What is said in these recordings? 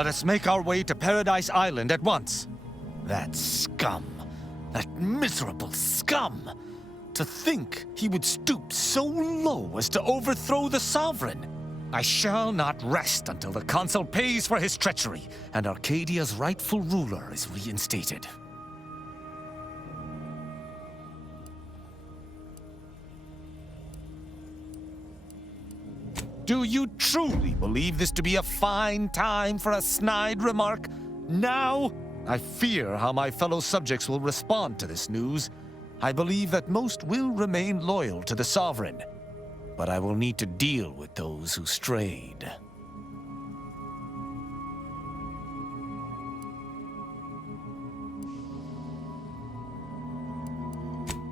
Let us make our way to Paradise Island at once. That scum. That miserable scum. To think he would stoop so low as to overthrow the Sovereign. I shall not rest until the Consul pays for his treachery and Arcadia's rightful ruler is reinstated. Do you truly believe this to be a fine time for a snide remark? Now? I fear how my fellow subjects will respond to this news. I believe that most will remain loyal to the Sovereign, but I will need to deal with those who strayed.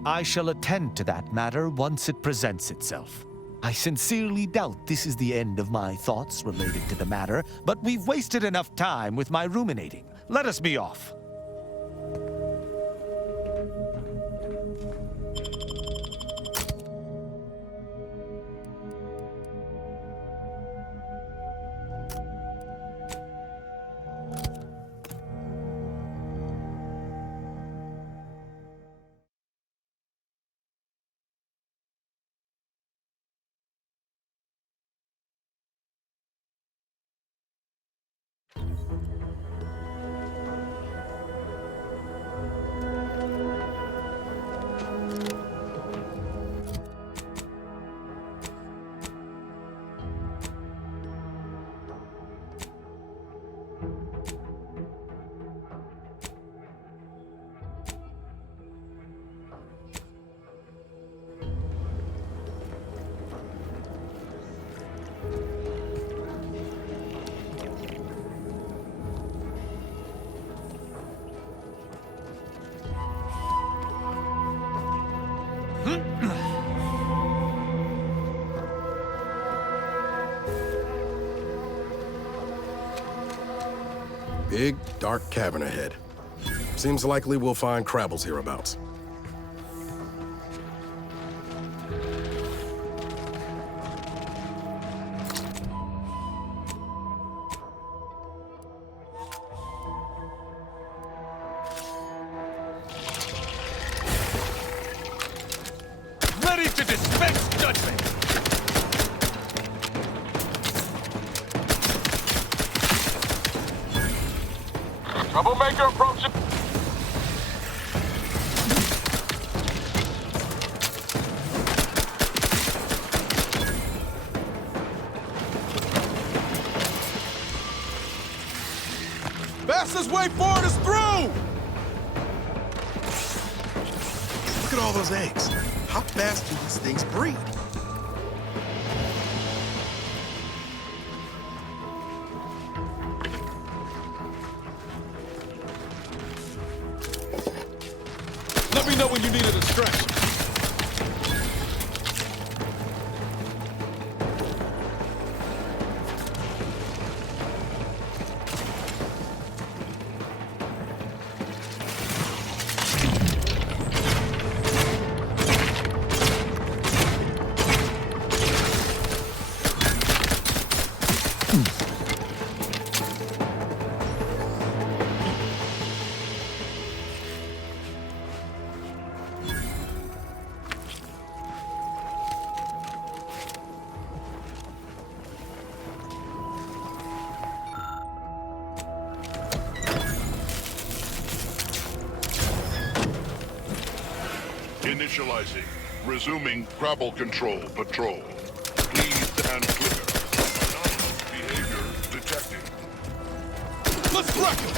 I shall attend to that matter once it presents itself. I sincerely doubt this is the end of my thoughts related to the matter, but we've wasted enough time with my ruminating. Let us be off. Big, dark cavern ahead. Seems likely we'll find Crabbles hereabouts. Ready to dispense judgment! Troublemaker approaching. Fastest way forward is through! Look at all those eggs. How fast do these things breed? Let me know when you need a distraction. Initializing. Resuming Crabble control patrol. Please stand clear. Anomalous behavior detected. Let's crack 'em!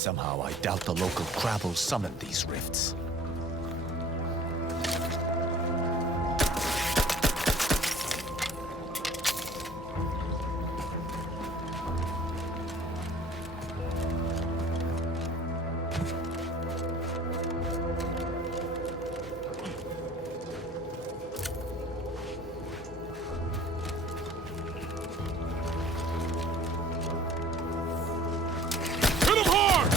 Somehow I doubt the local Crabble summoned these rifts. Hit him hard!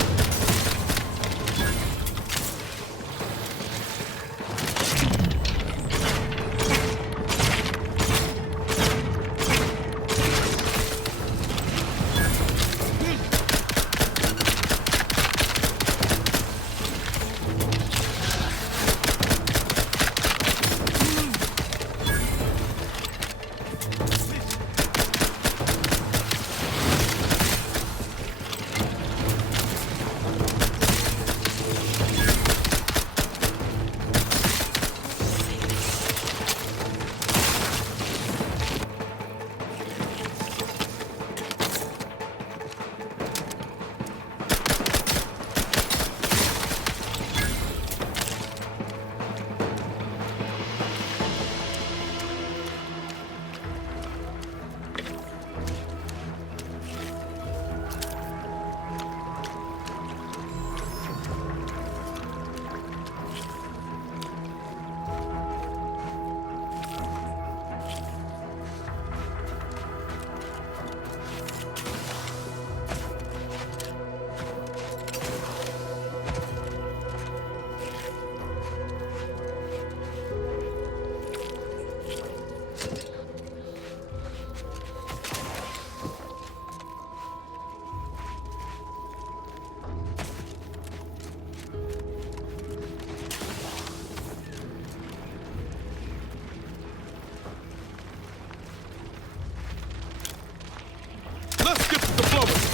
Let's get the diplomacy!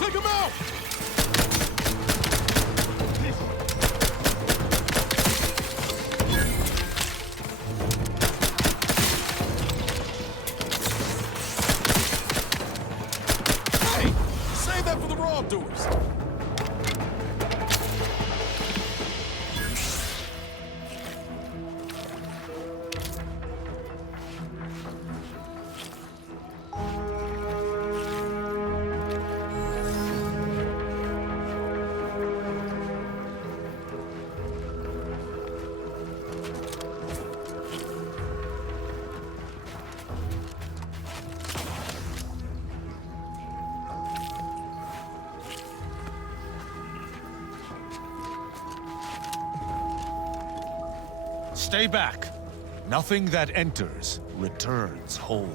Take him out! Hey! Save that for the wrongdoers! Stay back. Nothing that enters returns whole.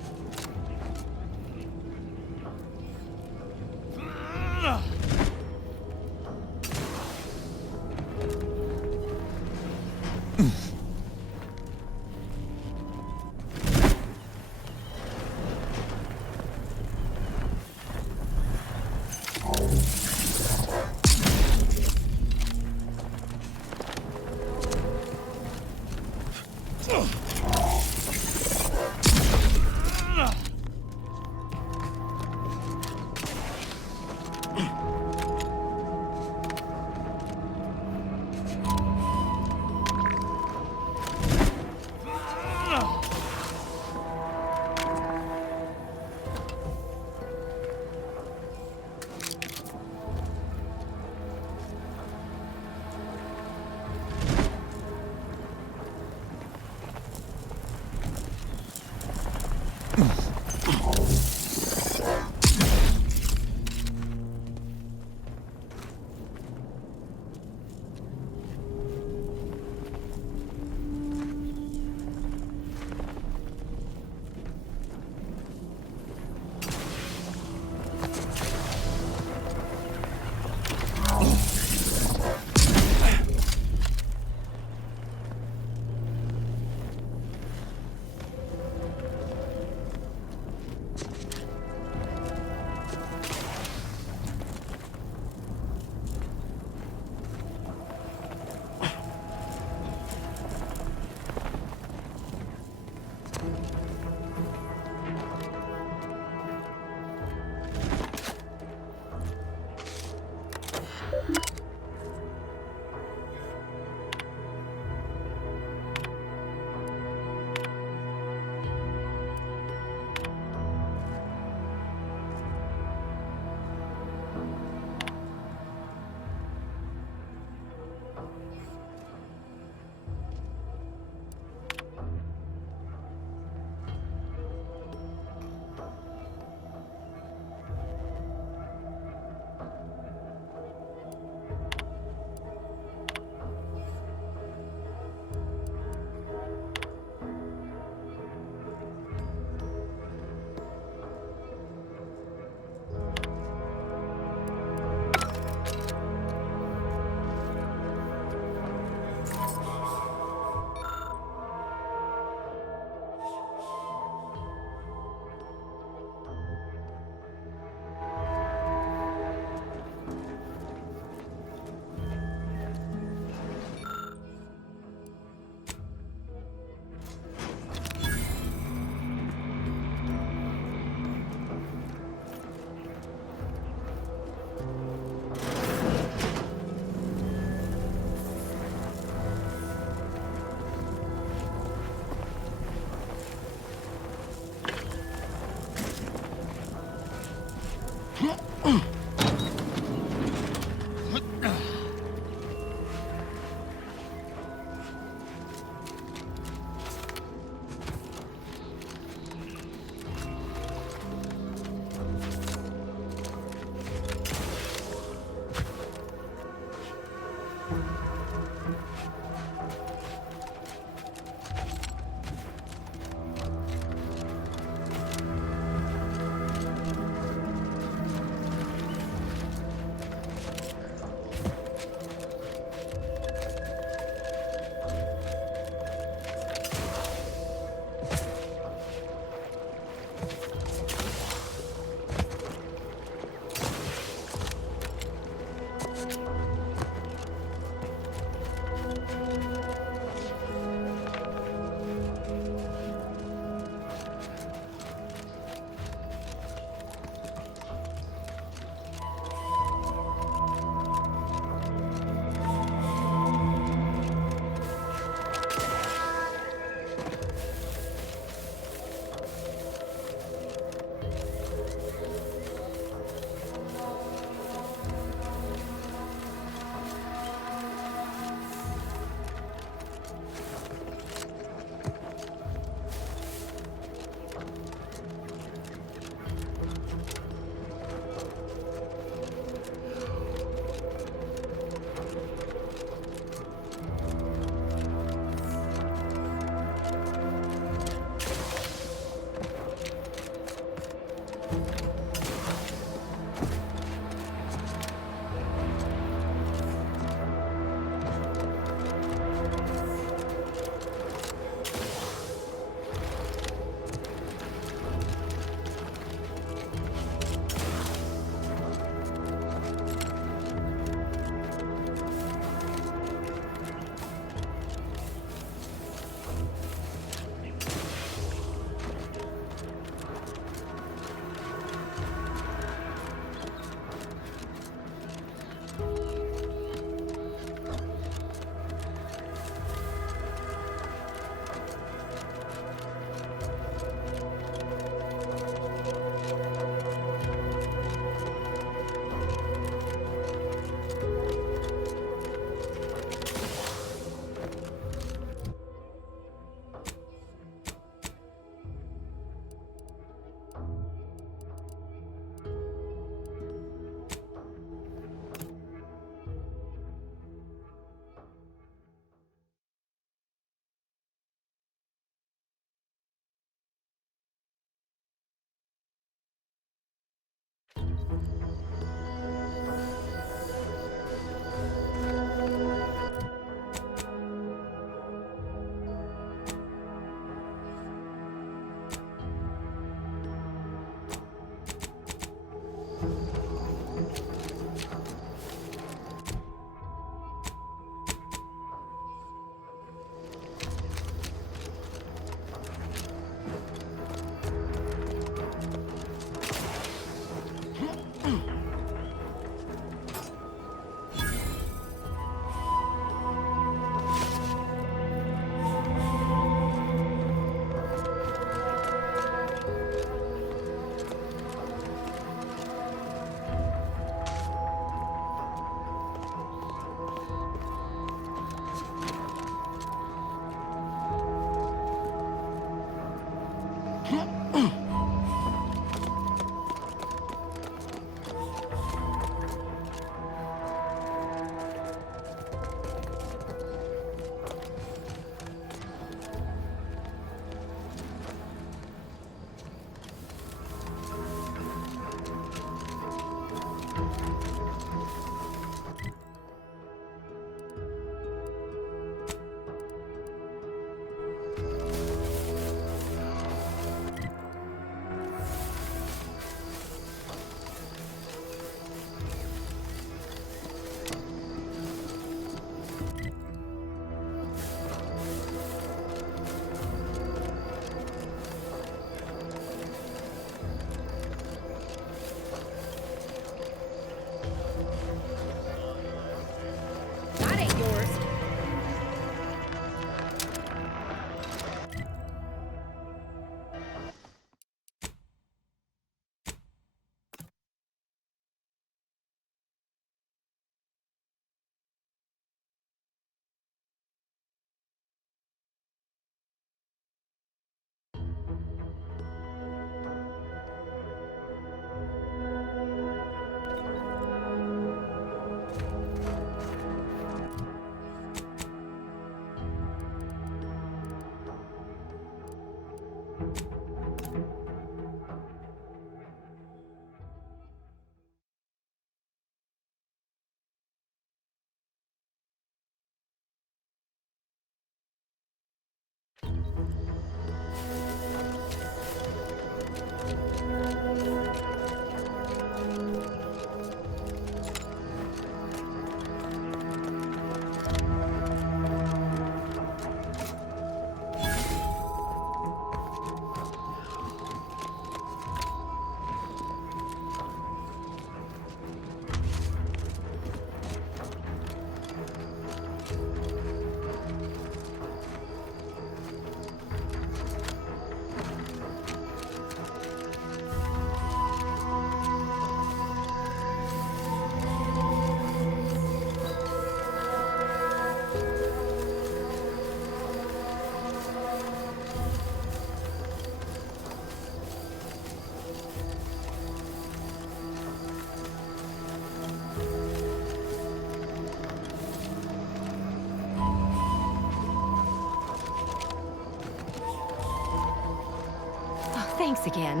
Thanks again.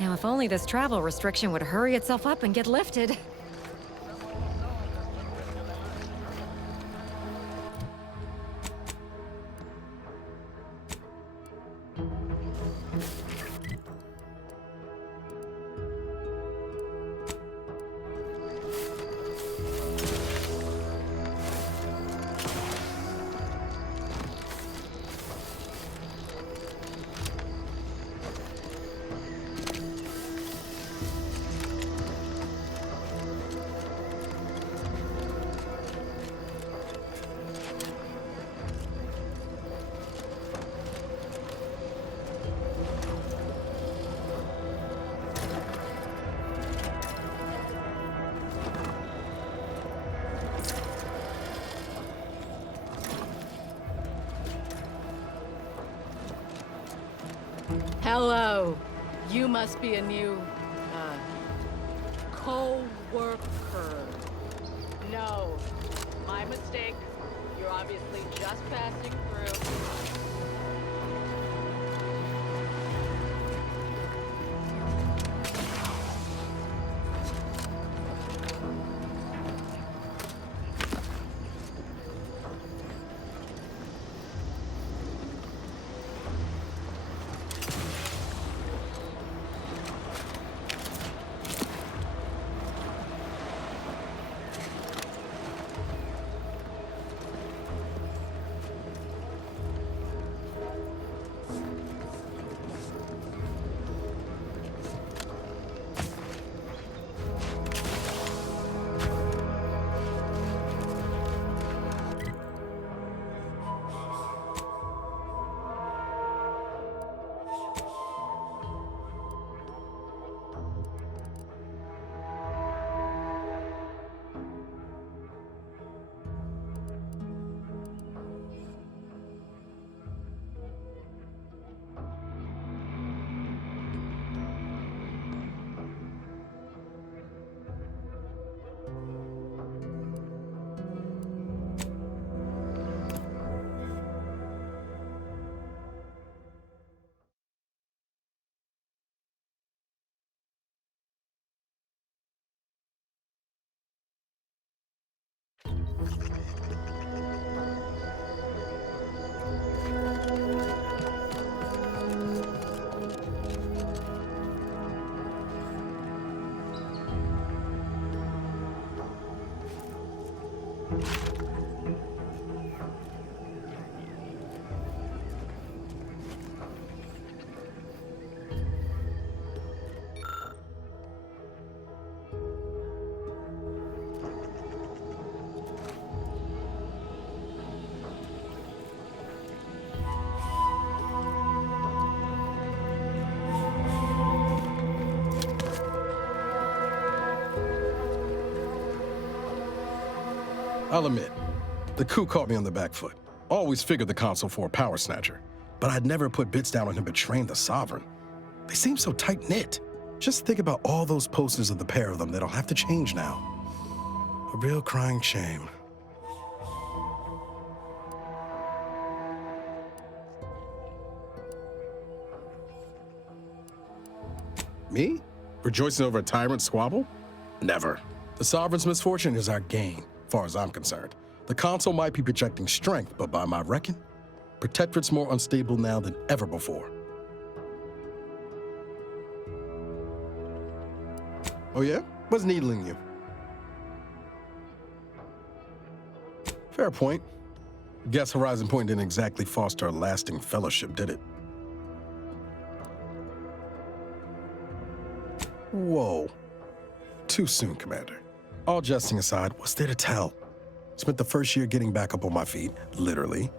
Now, if only this travel restriction would hurry itself up and get lifted. Hello. You must be a new, co-worker. No, my mistake. You're obviously just passing through. I'll admit, the coup caught me on the back foot. Always figured the console for a power snatcher, but I'd never put bits down on him betraying the Sovereign. They seem so tight-knit. Just think about all those posters of the pair of them that'll have to change now. A real crying shame. Me? Rejoicing over a tyrant squabble? Never. The Sovereign's misfortune is our gain, as far as I'm concerned. The console might be projecting strength, but by my reckon, Protectorate's more unstable now than ever before. Oh yeah? What's needling you? Fair point. Guess Horizon Point didn't exactly foster a lasting fellowship, did it? Whoa. Too soon, Commander. All jesting aside, what's there to tell? Spent the first year getting back up on my feet, literally.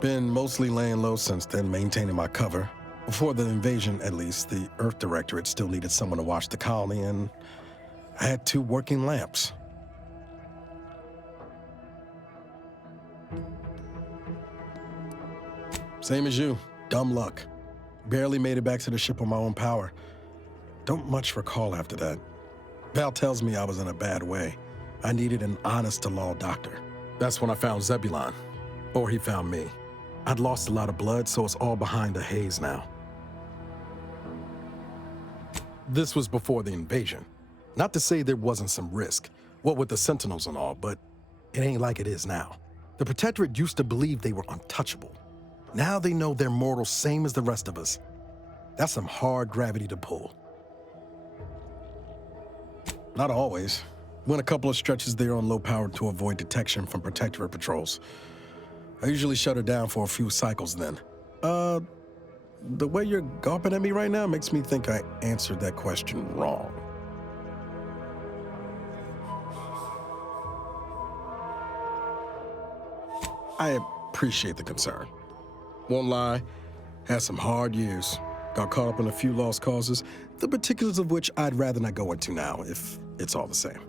Been mostly laying low since then, maintaining my cover. Before the invasion, at least, the Earth Directorate still needed someone to watch the colony, and I had 2 working lamps. Same as you, dumb luck. Barely made it back to the ship on my own power. Don't much recall after that. Val tells me I was in a bad way. I needed an honest-to-law doctor. That's when I found Zebulon. Or he found me. I'd lost a lot of blood, so it's all behind the haze now. this was before the invasion. Not to say there wasn't some risk, what with the Sentinels and all, but it ain't like it is now. The Protectorate used to believe they were untouchable. Now they know they're mortal, same as the rest of us. That's some hard gravity to pull. Not always. Went a couple of stretches there on low power to avoid detection from Protectorate patrols. I usually shut her down for a few cycles then. The way you're gawping at me right now makes me think I answered that question wrong. I appreciate the concern. Won't lie, had some hard years. Got caught up in a few lost causes, the particulars of which I'd rather not go into now, if it's all the same.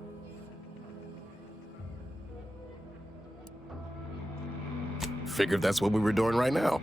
Figured that's what we were doing right now.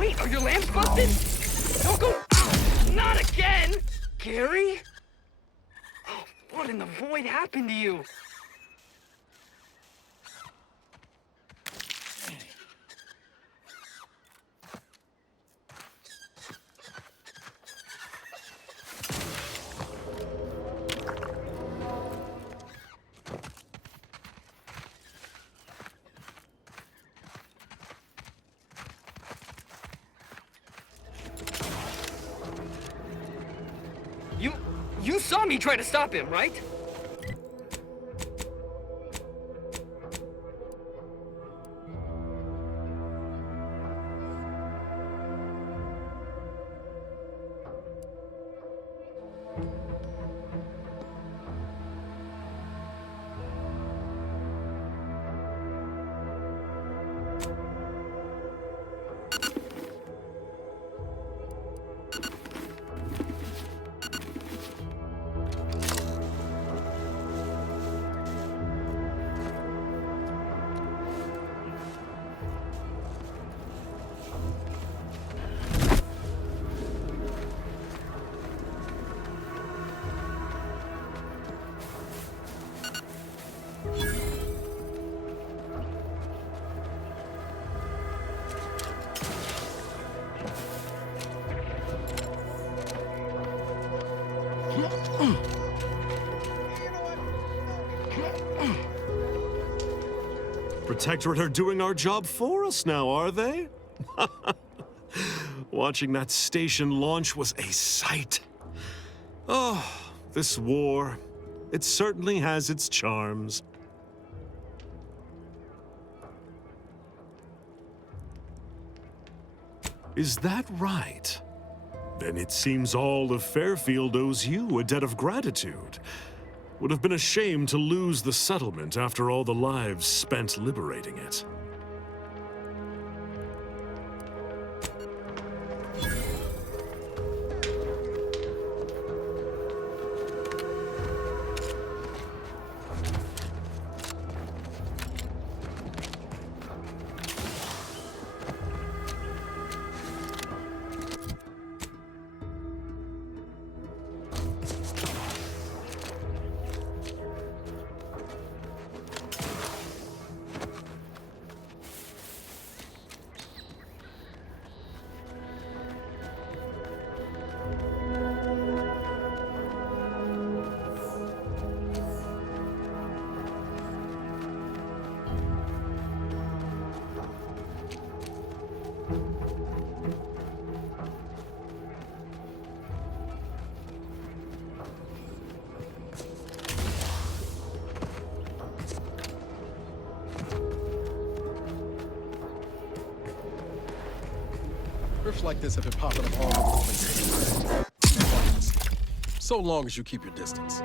Wait, are your lamps busted? Don't go... Not again! Gary? Oh, what in the void happened to you? You saw me try to stop him, right? Protectorate are doing our job for us now, are they? Watching that station launch was a sight. Oh, this war, it certainly has its charms. Is that right? Then it seems all of Fairfield owes you a debt of gratitude. Would have been a shame to lose the settlement after all the lives spent liberating it. Rifts like this have been popping up all over the place. So long as you keep your distance.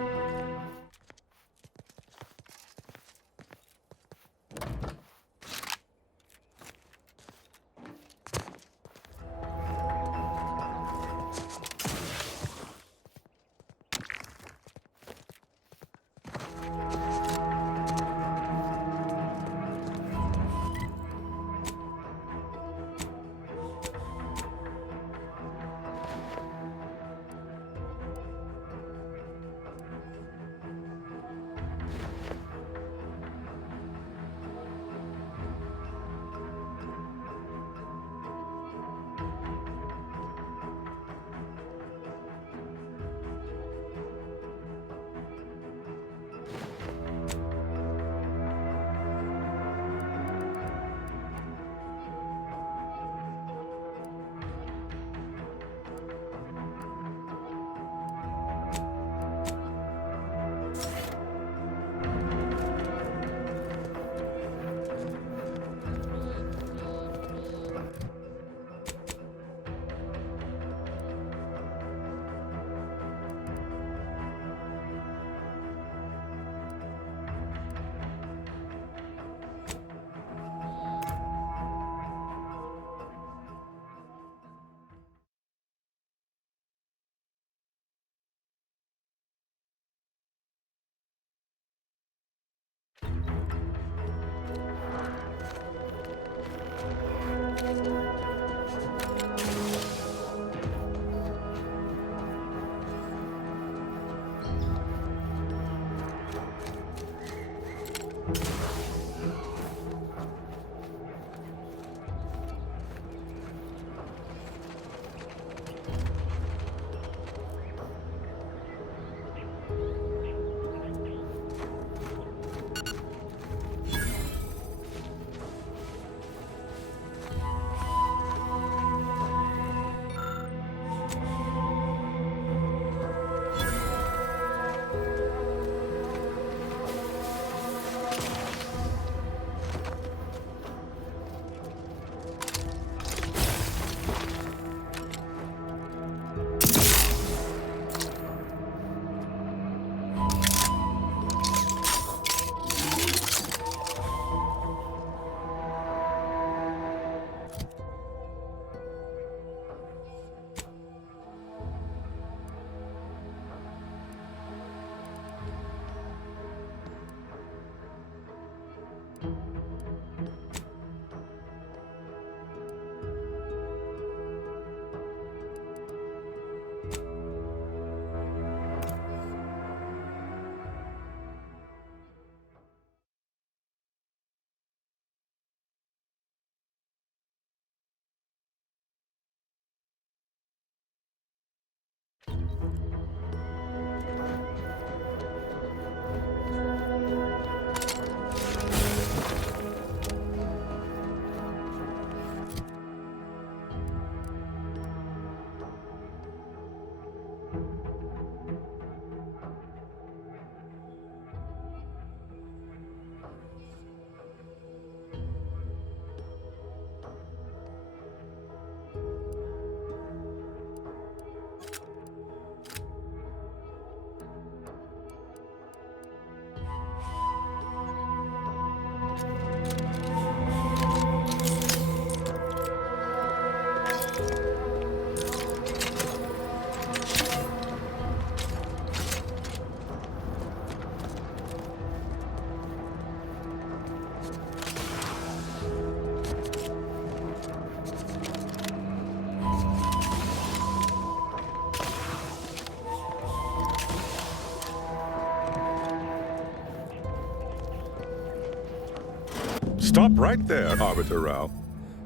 Stop right there, Arbiter Rao.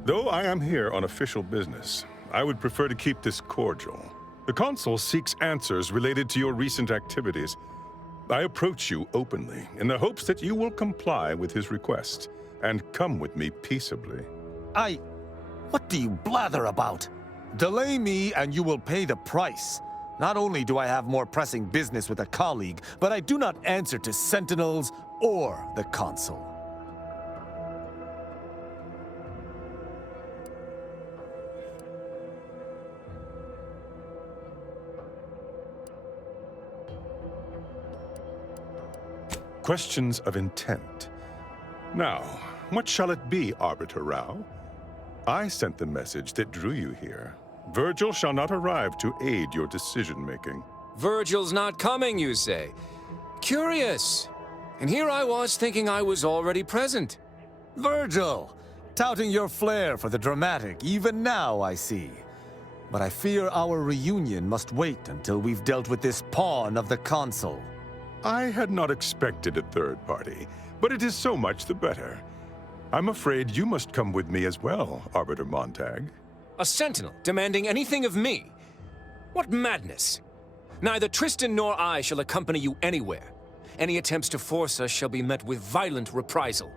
Though I am here on official business, I would prefer to keep this cordial. The Consul seeks answers related to your recent activities. I approach you openly in the hopes that you will comply with his request and come with me peaceably. What do you blather about? Delay me and you will pay the price. Not only do I have more pressing business with a colleague, but I do not answer to Sentinels or the Consul. questions of intent. Now, what shall it be, Arbiter Rao? I sent the message that drew you here. Virgil shall not arrive to aid your decision-making. Virgil's not coming, you say? Curious. And here I was thinking I was already present. Virgil! Touting your flair for the dramatic, even now, I see. But I fear our reunion must wait until we've dealt with this pawn of the Consul. I had not expected a third party, but it is so much the better. I'm afraid you must come with me as well, Arbiter Montag. A sentinel demanding anything of me? What madness! Neither Tristan nor I shall accompany you anywhere. Any attempts to force us shall be met with violent reprisal.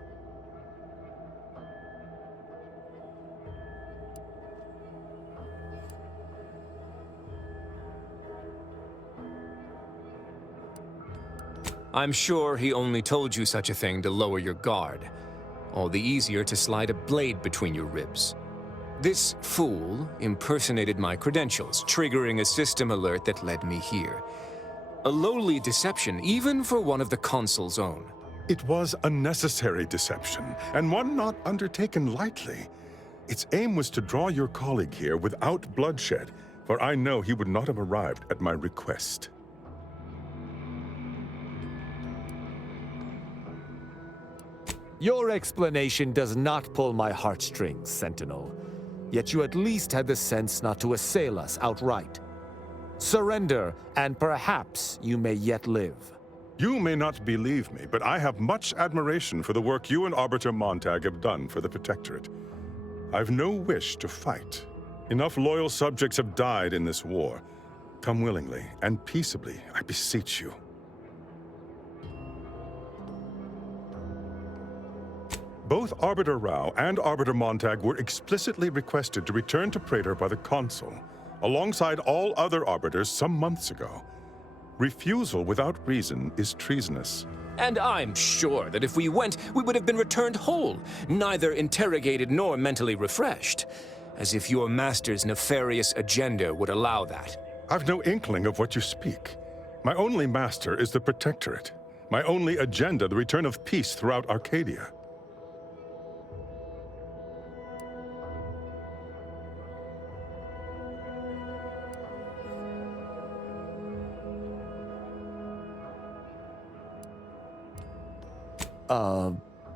I'm sure he only told you such a thing to lower your guard. All the easier to slide a blade between your ribs. This fool impersonated my credentials, triggering a system alert that led me here. A lowly deception, even for one of the Consul's own. It was a necessary deception, and one not undertaken lightly. Its aim was to draw your colleague here without bloodshed, for I know he would not have arrived at my request. Your explanation does not pull my heartstrings, Sentinel. Yet you at least had the sense not to assail us outright. Surrender, and perhaps you may yet live. You may not believe me, but I have much admiration for the work you and Arbiter Montag have done for the Protectorate. I've no wish to fight. Enough loyal subjects have died in this war. Come willingly and peaceably, I beseech you. Both Arbiter Rao and Arbiter Montag were explicitly requested to return to Praetor by the Consul, alongside all other Arbiters some months ago. Refusal without reason is treasonous. And I'm sure that if we went, we would have been returned whole, neither interrogated nor mentally refreshed. As if your master's nefarious agenda would allow that. I've no inkling of what you speak. My only master is the Protectorate. My only agenda, the return of peace throughout Arcadia.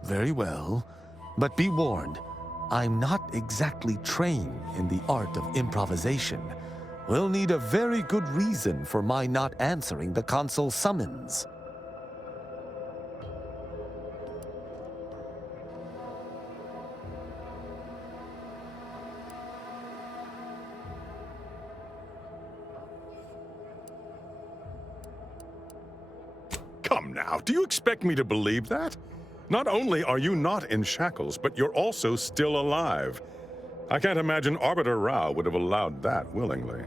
Very well. But be warned, I'm not exactly trained in the art of improvisation. We'll need a very good reason for my not answering the Consul's summons. Come now, do you expect me to believe that? Not only are you not in shackles, but you're also still alive. I can't imagine Arbiter Rao would have allowed that willingly.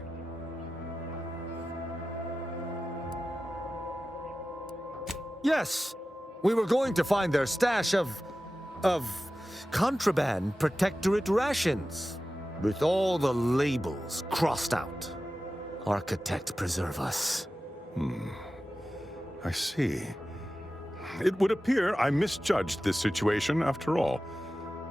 Yes, we were going to find their stash of contraband Protectorate rations, with all the labels crossed out. Architect preserve us. I see. It would appear I misjudged this situation after all.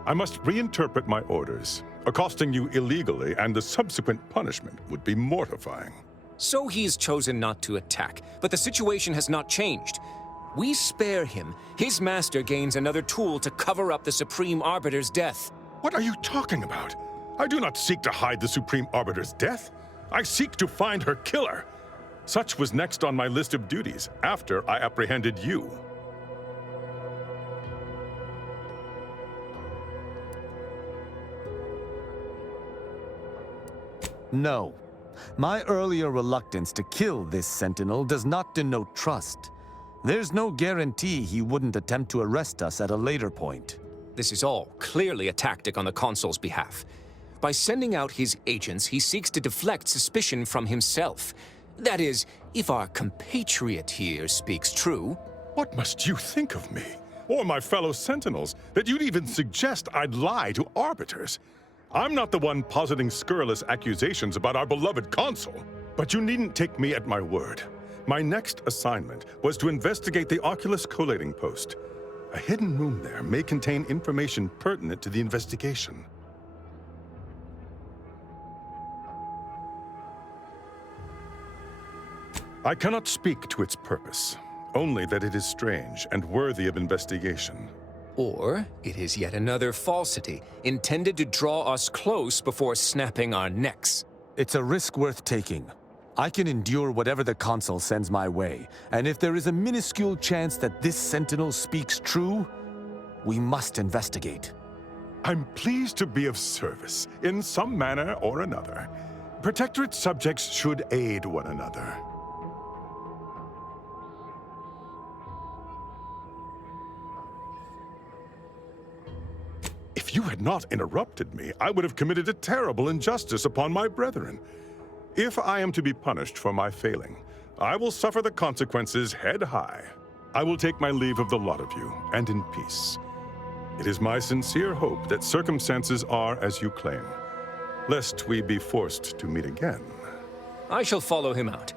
I must reinterpret my orders. Accosting you illegally and the subsequent punishment would be mortifying. So he's chosen not to attack, but the situation has not changed. We spare him. His master gains another tool to cover up the Supreme Arbiter's death. What are you talking about? I do not seek to hide the Supreme Arbiter's death. I seek to find her killer. Such was next on my list of duties after I apprehended you. No. My earlier reluctance to kill this Sentinel does not denote trust. There's no guarantee he wouldn't attempt to arrest us at a later point. This is all clearly a tactic on the Consul's behalf. By sending out his agents, he seeks to deflect suspicion from himself. That is, if our compatriot here speaks true. What must you think of me, or my fellow Sentinels, that you'd even suggest I'd lie to arbiters? I'm not the one positing scurrilous accusations about our beloved Consul. But you needn't take me at my word. My next assignment was to investigate the Oculus collating post. A hidden room there may contain information pertinent to the investigation. I cannot speak to its purpose, only that it is strange and worthy of investigation. Or it is yet another falsity, intended to draw us close before snapping our necks. It's a risk worth taking. I can endure whatever the Consul sends my way, and if there is a minuscule chance that this Sentinel speaks true, we must investigate. I'm pleased to be of service, in some manner or another. Protectorate subjects should aid one another. If you had not interrupted me, I would have committed a terrible injustice upon my brethren. If I am to be punished for my failing, I will suffer the consequences head high. I will take my leave of the lot of you, and in peace. It is my sincere hope that circumstances are as you claim, lest we be forced to meet again. I shall follow him out,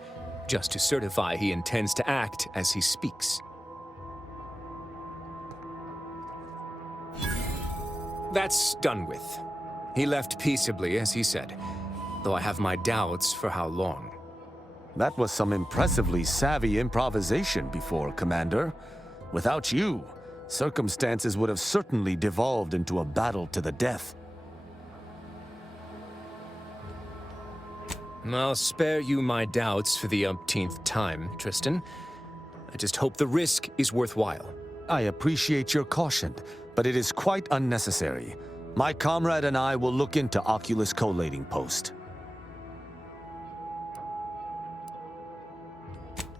just to certify he intends to act as he speaks. That's done with. He left peaceably, as he said, though I have my doubts for how long. That was some impressively savvy improvisation before, Commander. Without you, circumstances would have certainly devolved into a battle to the death. I'll spare you my doubts for the umpteenth time, Tristan. I just hope the risk is worthwhile. I appreciate your caution, but it is quite unnecessary. My comrade and I will look into Oculus collating post.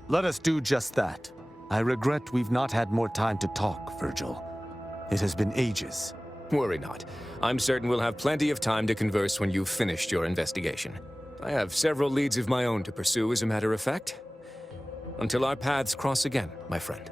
Let us do just that. I regret we've not had more time to talk, Virgil. It has been ages. Worry not. I'm certain we'll have plenty of time to converse when you've finished your investigation. I have several leads of my own to pursue, as a matter of fact. Until our paths cross again, my friend.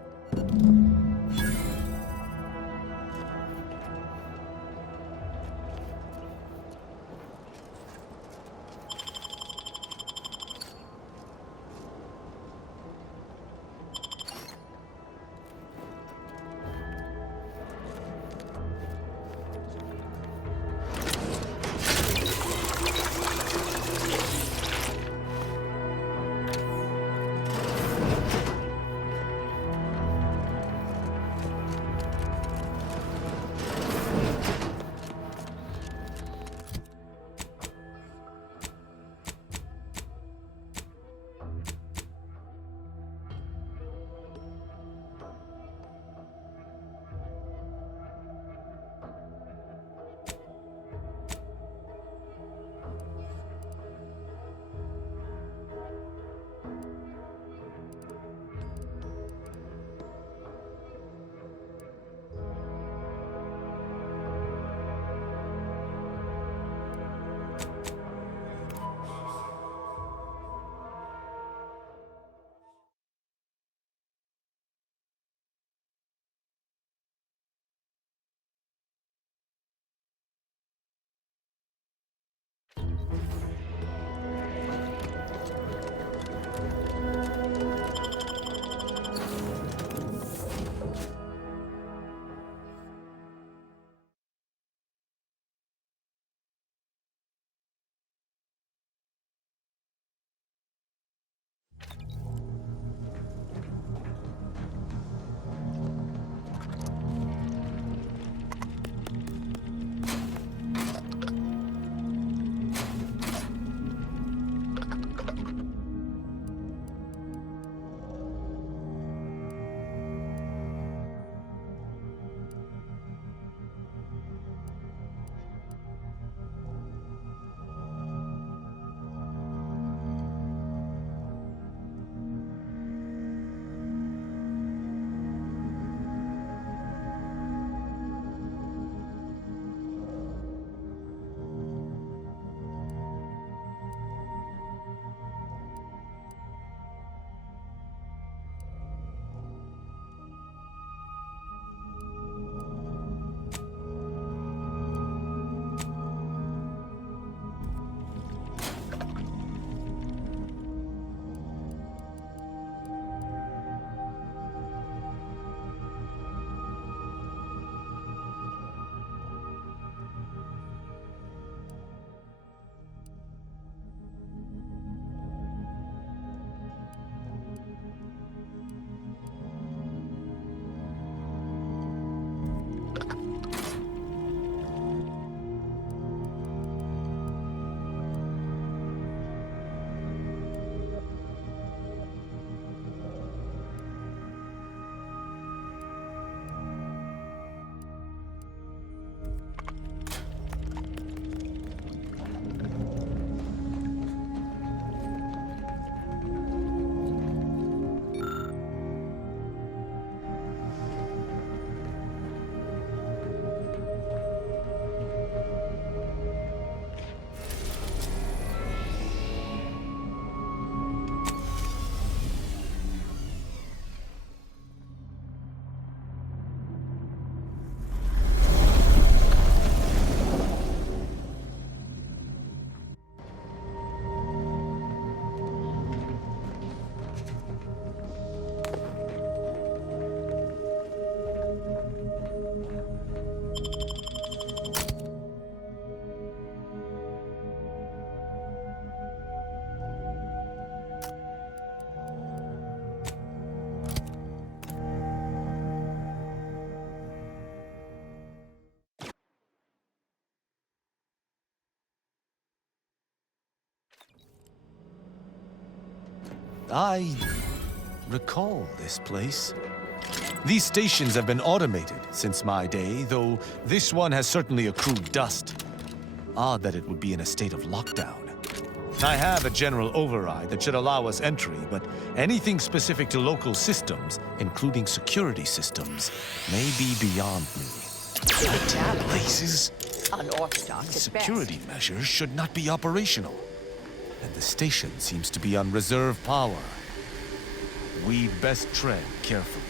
I recall this place. These stations have been automated since my day, though this one has certainly accrued dust. Odd that it would be in a state of lockdown. I have a general override that should allow us entry, but anything specific to local systems, including security systems, may be beyond me. Places. Unorthodox at Security measures should not be operational. And the station seems to be on reserve power. We'd best tread carefully.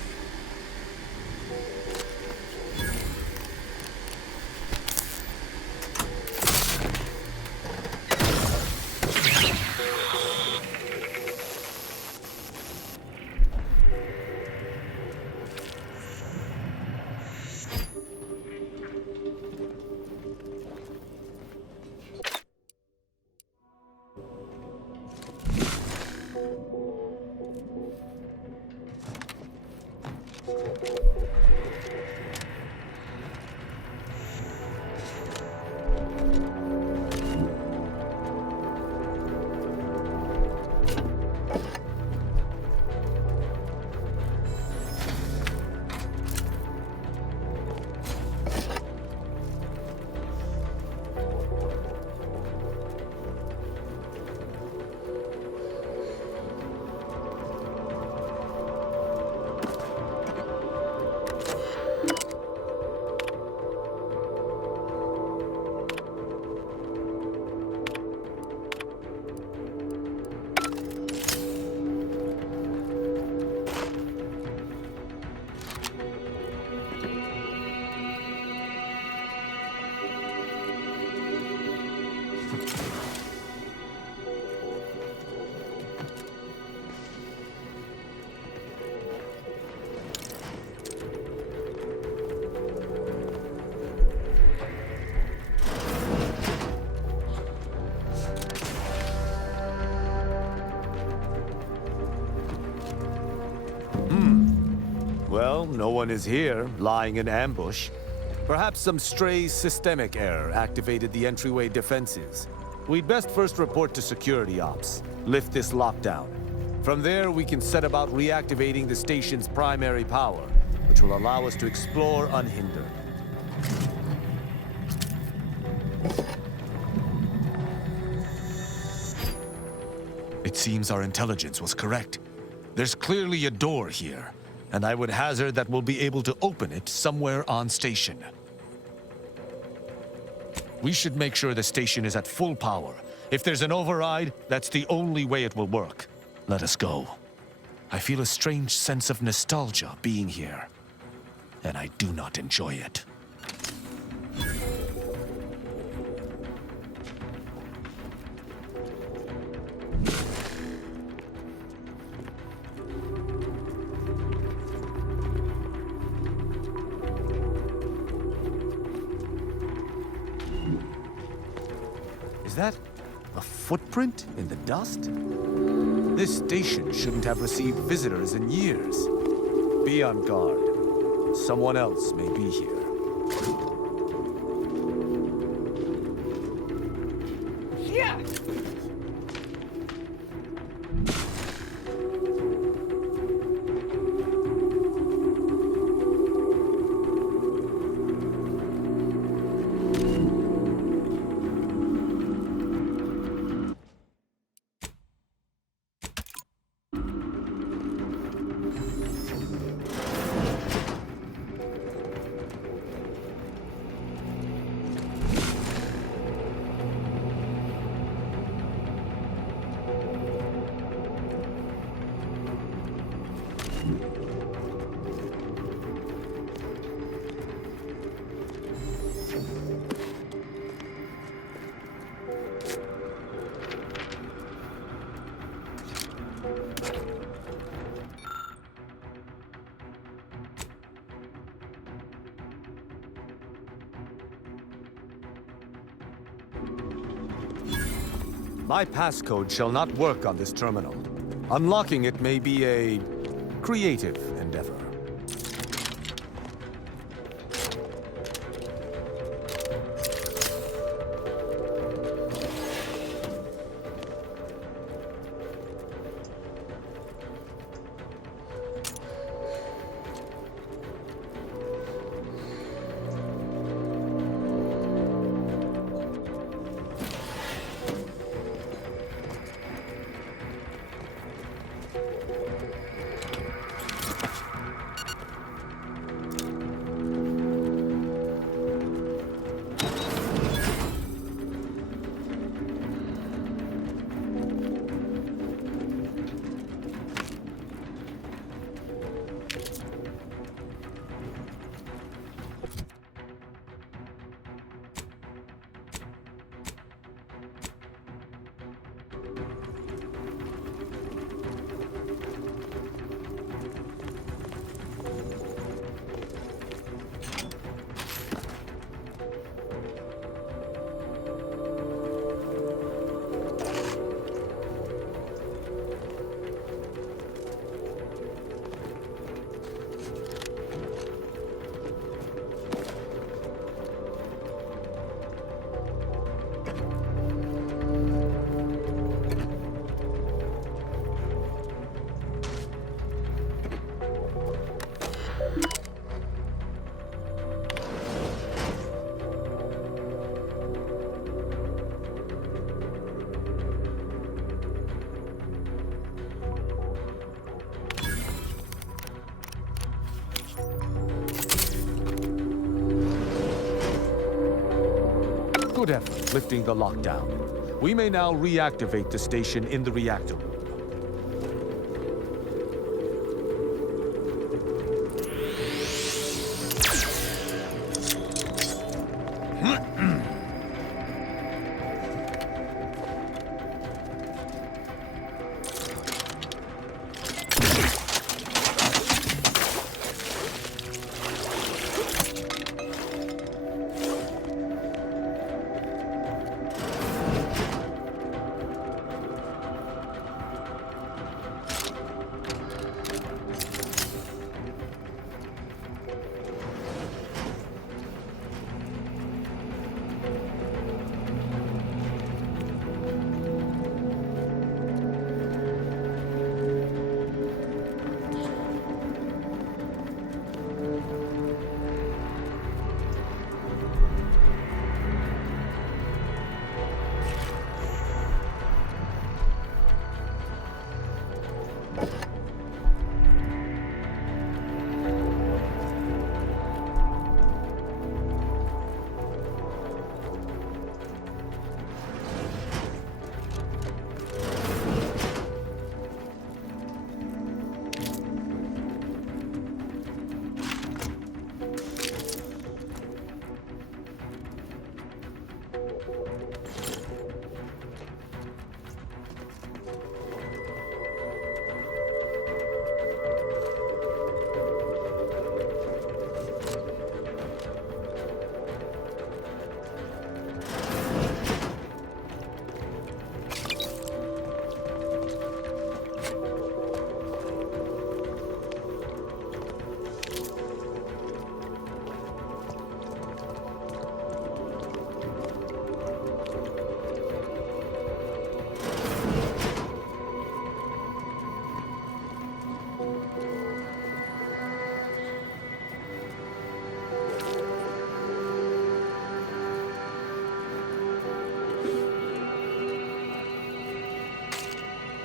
Well, no one is here, lying in ambush. Perhaps some stray systemic error activated the entryway defenses. We'd best first report to security ops, lift this lockdown. From there, we can set about reactivating the station's primary power, which will allow us to explore unhindered. It seems our intelligence was correct. There's clearly a door here, and I would hazard that we'll be able to open it somewhere on station. We should make sure the station is at full power. If there's an override, that's the only way it will work. Let us go. I feel a strange sense of nostalgia being here, and I do not enjoy it. Is that a footprint in the dust? This station shouldn't have received visitors in years. Be on guard. Someone else may be here. Yeah! My passcode shall not work on this terminal. Unlocking it may be a creative endeavor. Good effort lifting the lockdown. We may now reactivate the station in the reactor room.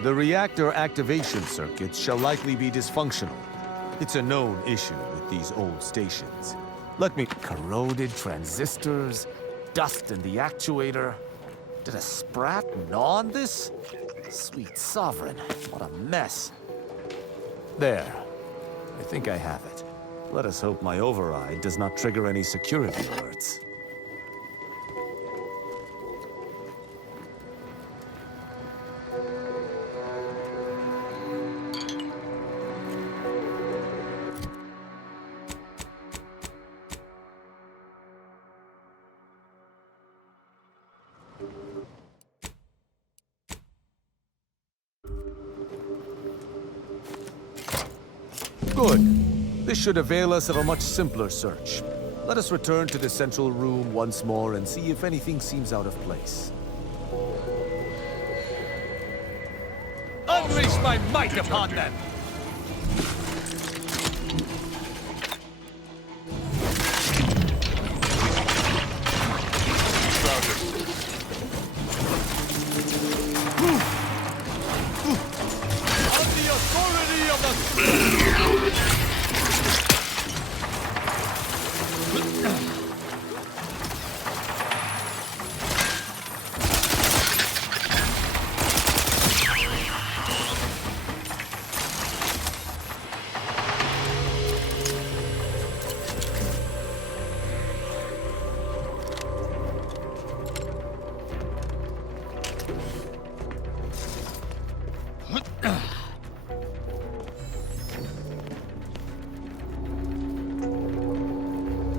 The reactor activation circuits shall likely be dysfunctional. It's a known issue with these old stations. Let me... Corroded transistors, dust in the actuator. Did a sprat gnaw on this? Sweet sovereign, what a mess. There. I think I have it. Let us hope my override does not trigger any security alerts. Good. This should avail us of a much simpler search. Let us return to the central room once more and see if anything seems out of place. Unleash my might upon them! On the authority of the...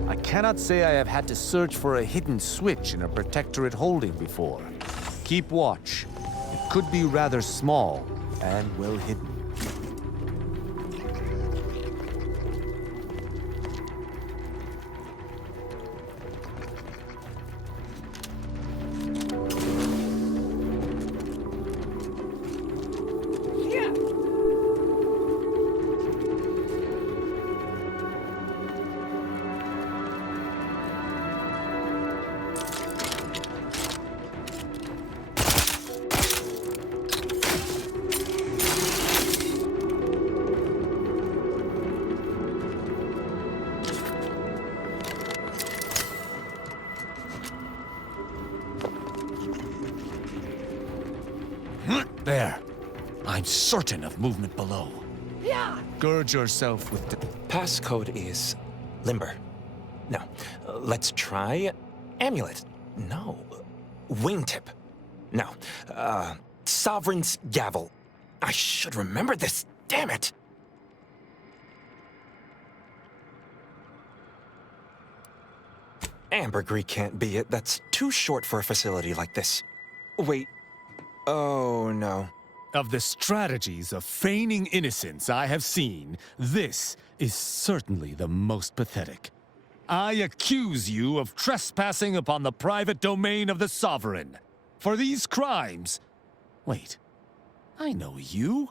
I cannot say I have had to search for a hidden switch in a protectorate holding before. Keep watch. It could be rather small and well hidden. There. I'm certain of movement below. Yeah! Gird yourself with the... Passcode is limber. No. Let's try amulet. No. Wingtip. No. Sovereign's gavel. I should remember this. Damn it. Ambergris can't be it. That's too short for a facility like this. Wait. Oh, no. Of the strategies of feigning innocence I have seen, this is certainly the most pathetic. I accuse you of trespassing upon the private domain of the Sovereign. For these crimes... Wait, I know you.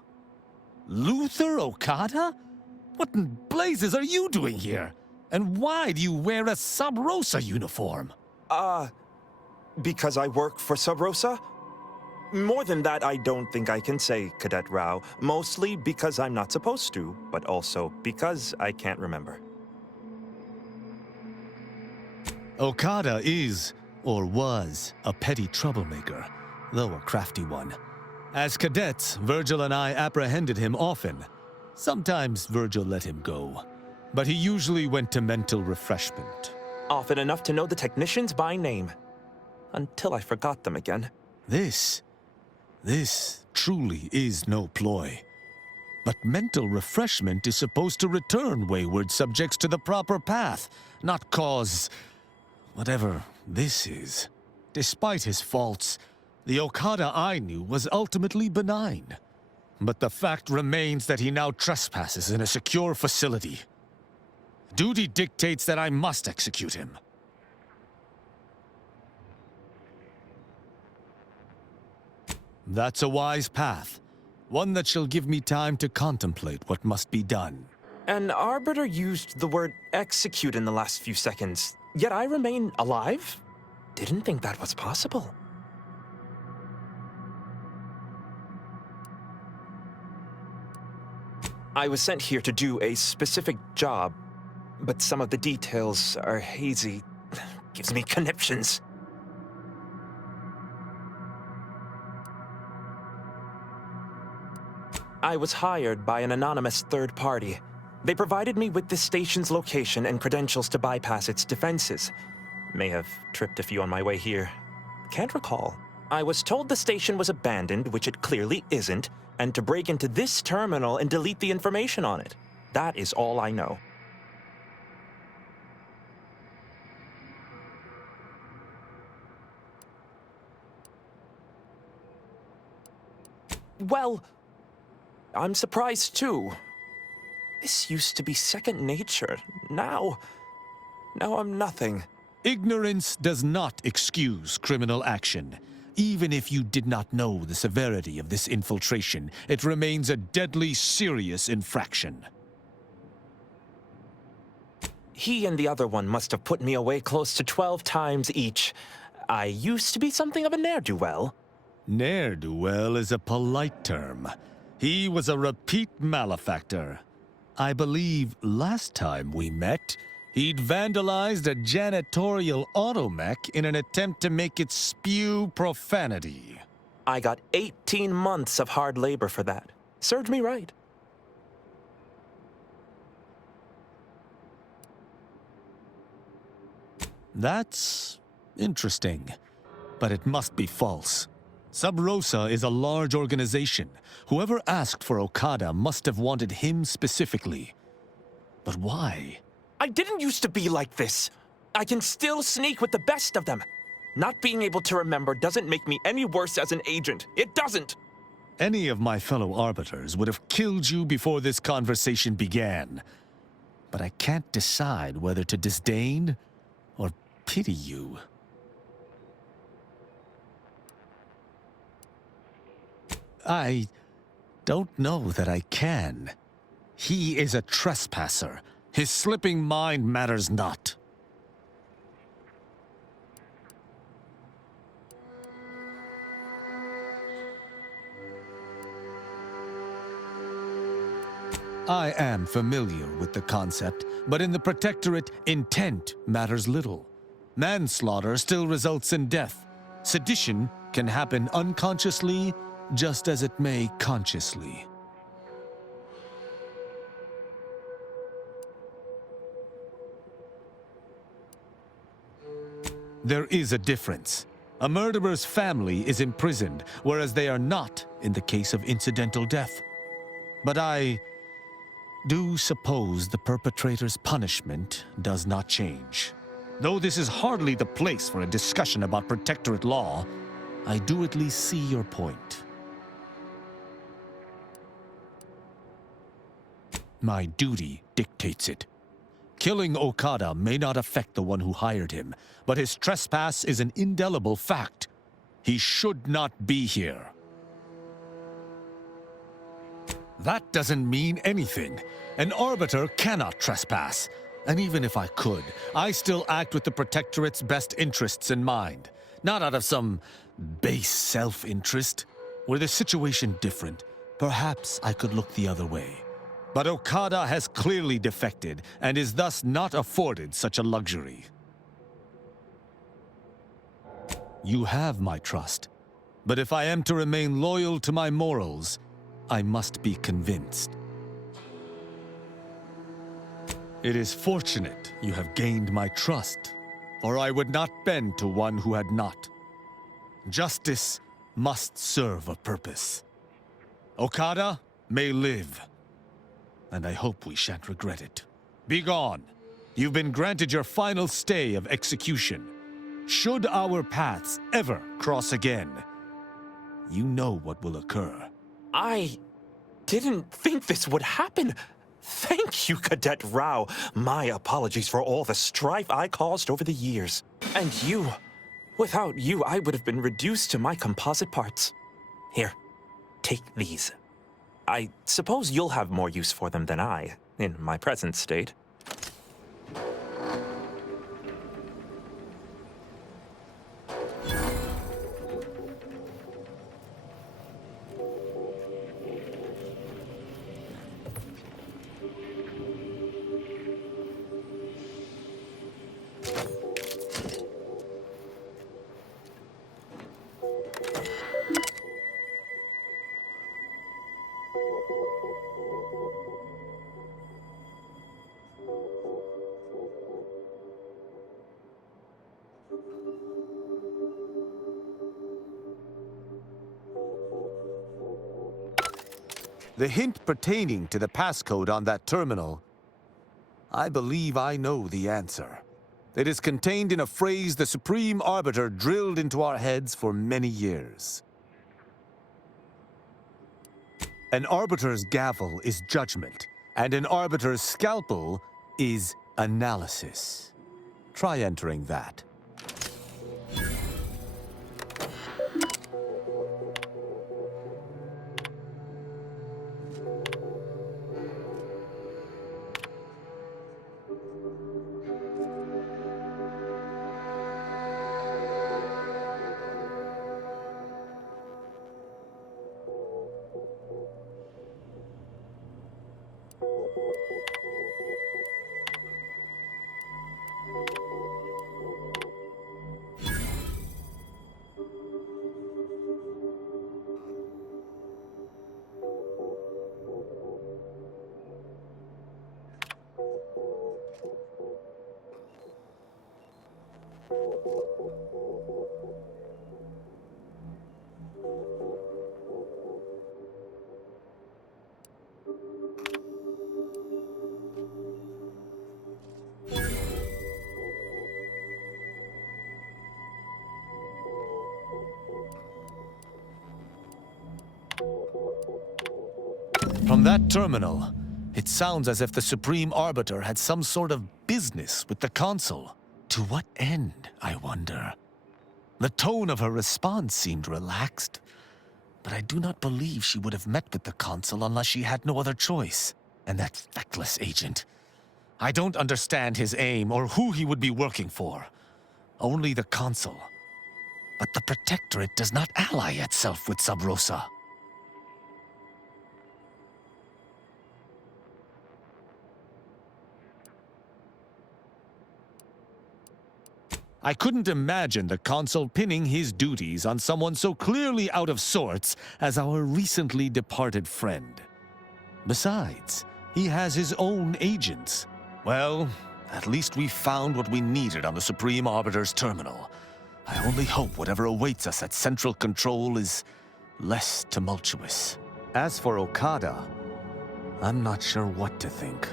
Luther Okada? What in blazes are you doing here? And why do you wear a Sub Rosa uniform? Because I work for Sub Rosa? More than that, I don't think I can say, Cadet Rao. Mostly because I'm not supposed to, but also because I can't remember. Okada is, or was, a petty troublemaker, though a crafty one. As cadets, Virgil and I apprehended him often. Sometimes Virgil let him go, but he usually went to mental refreshment. Often enough to know the technicians by name. Until I forgot them again. This truly is no ploy. But mental refreshment is supposed to return wayward subjects to the proper path, not cause... whatever this is. Despite his faults, the Okada I knew was ultimately benign. But the fact remains that he now trespasses in a secure facility. Duty dictates that I must execute him. That's a wise path. One that shall give me time to contemplate what must be done. An arbiter used the word execute in the last few seconds, yet I remain alive? Didn't think that was possible. I was sent here to do a specific job, but some of the details are hazy. Gives me conniptions. I was hired by an anonymous third party. They provided me with the station's location and credentials to bypass its defenses. May have tripped a few on my way here. Can't recall. I was told the station was abandoned, which it clearly isn't, and to break into this terminal and delete the information on it. That is all I know. Well, I'm surprised too. This used to be second nature. Now I'm nothing. Ignorance does not excuse criminal action. Even if you did not know the severity of this infiltration, it remains a deadly serious infraction. He and the other one must have put me away close to 12 times each. I used to be something of a ne'er-do-well. Ne'er-do-well is a polite term. He was a repeat malefactor. I believe last time we met, he'd vandalized a janitorial automech in an attempt to make it spew profanity. I got 18 months of hard labor for that. Served me right. That's interesting, but it must be false. Sub Rosa is a large organization. Whoever asked for Okada must have wanted him specifically. But why? I didn't used to be like this. I can still sneak with the best of them. Not being able to remember doesn't make me any worse as an agent. It doesn't. Any of my fellow arbiters would have killed you before this conversation began. But I can't decide whether to disdain or pity you. I don't know that I can. He is a trespasser. His slipping mind matters not. I am familiar with the concept, but in the Protectorate, intent matters little. Manslaughter still results in death. Sedition can happen unconsciously just as it may consciously. There is a difference. A murderer's family is imprisoned, whereas they are not in the case of incidental death. But I do suppose the perpetrator's punishment does not change. Though this is hardly the place for a discussion about protectorate law, I do at least see your point. My duty dictates it. Killing Okada may not affect the one who hired him, but his trespass is an indelible fact. He should not be here. That doesn't mean anything. An arbiter cannot trespass. And even if I could, I still act with the Protectorate's best interests in mind. Not out of some base self-interest. Were the situation different, perhaps I could look the other way. But Okada has clearly defected, and is thus not afforded such a luxury. You have my trust. But if I am to remain loyal to my morals, I must be convinced. It is fortunate you have gained my trust, or I would not bend to one who had not. Justice must serve a purpose. Okada may live, and I hope we shan't regret it. Be gone. You've been granted your final stay of execution. Should our paths ever cross again, you know what will occur. I didn't think this would happen. Thank you, Cadet Rao. My apologies for all the strife I caused over the years. And you. Without you, I would have been reduced to my composite parts. Here, take these. I suppose you'll have more use for them than I, in my present state. The hint pertaining to the passcode on that terminal, I believe I know the answer. It is contained in a phrase the Supreme Arbiter drilled into our heads for many years. An arbiter's gavel is judgment, and an arbiter's scalpel is analysis. Try entering that. From that terminal, it sounds as if the Supreme Arbiter had some sort of business with the Consul. To what end, I wonder? The tone of her response seemed relaxed, but I do not believe she would have met with the Consul unless she had no other choice. And that feckless agent. I don't understand his aim or who he would be working for. Only the Consul. But the Protectorate does not ally itself with Sub Rosa. I couldn't imagine the consul pinning his duties on someone so clearly out of sorts as our recently departed friend. Besides, he has his own agents. Well, at least we found what we needed on the Supreme Arbiter's terminal. I only hope whatever awaits us at Central Control is less tumultuous. As for Okada, I'm not sure what to think.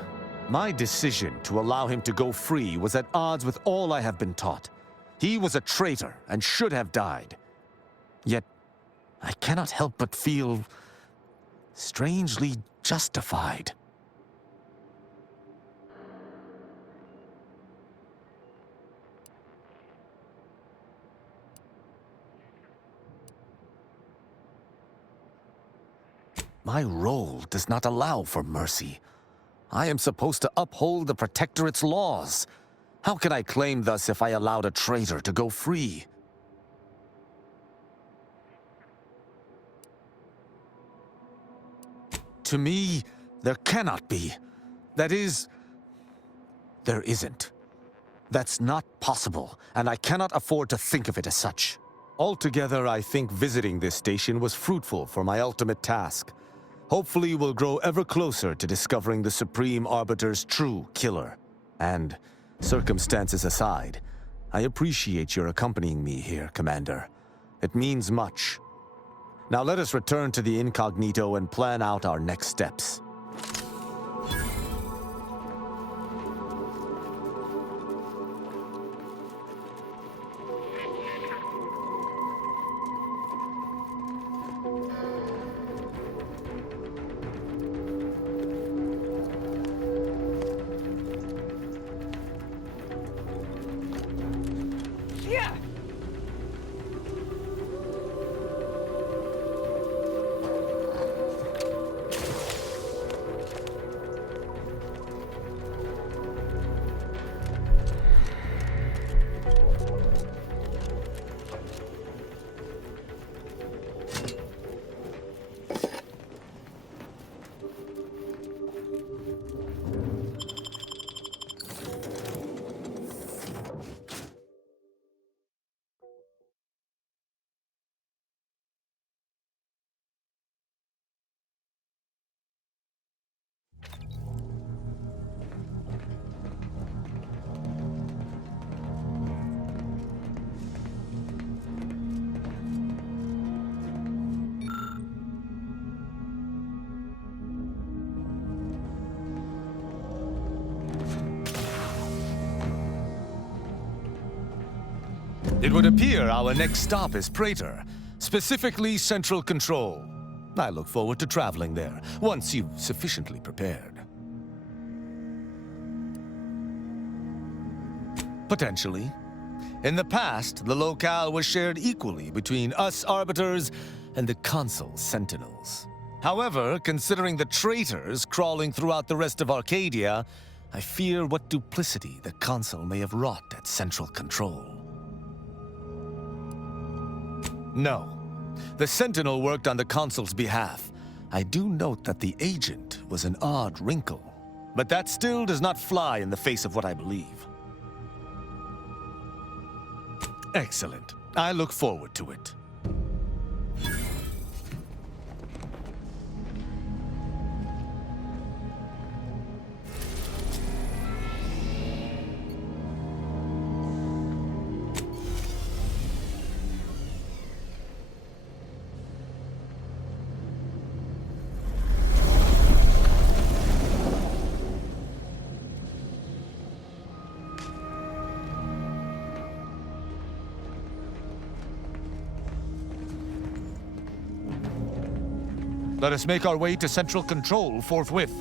My decision to allow him to go free was at odds with all I have been taught. He was a traitor and should have died. Yet, I cannot help but feel strangely justified. My role does not allow for mercy. I am supposed to uphold the Protectorate's laws. How can I claim thus if I allowed a traitor to go free? To me, there cannot be. That is, there isn't. That's not possible, and I cannot afford to think of it as such. Altogether, I think visiting this station was fruitful for my ultimate task. Hopefully, we'll grow ever closer to discovering the Supreme Arbiter's true killer. And, circumstances aside, I appreciate your accompanying me here, Commander. It means much. Now let us return to the incognito and plan out our next steps. Yeah! It would appear our next stop is Praetor, specifically Central Control. I look forward to traveling there, once you've sufficiently prepared. Potentially. In the past, the locale was shared equally between us Arbiters and the Consul's Sentinels. However, considering the traitors crawling throughout the rest of Arcadia, I fear what duplicity the Consul may have wrought at Central Control. No. The Sentinel worked on the Consul's behalf. I do note that the agent was an odd wrinkle, but that still does not fly in the face of what I believe. Excellent. I look forward to it. Let us make our way to Central Control forthwith.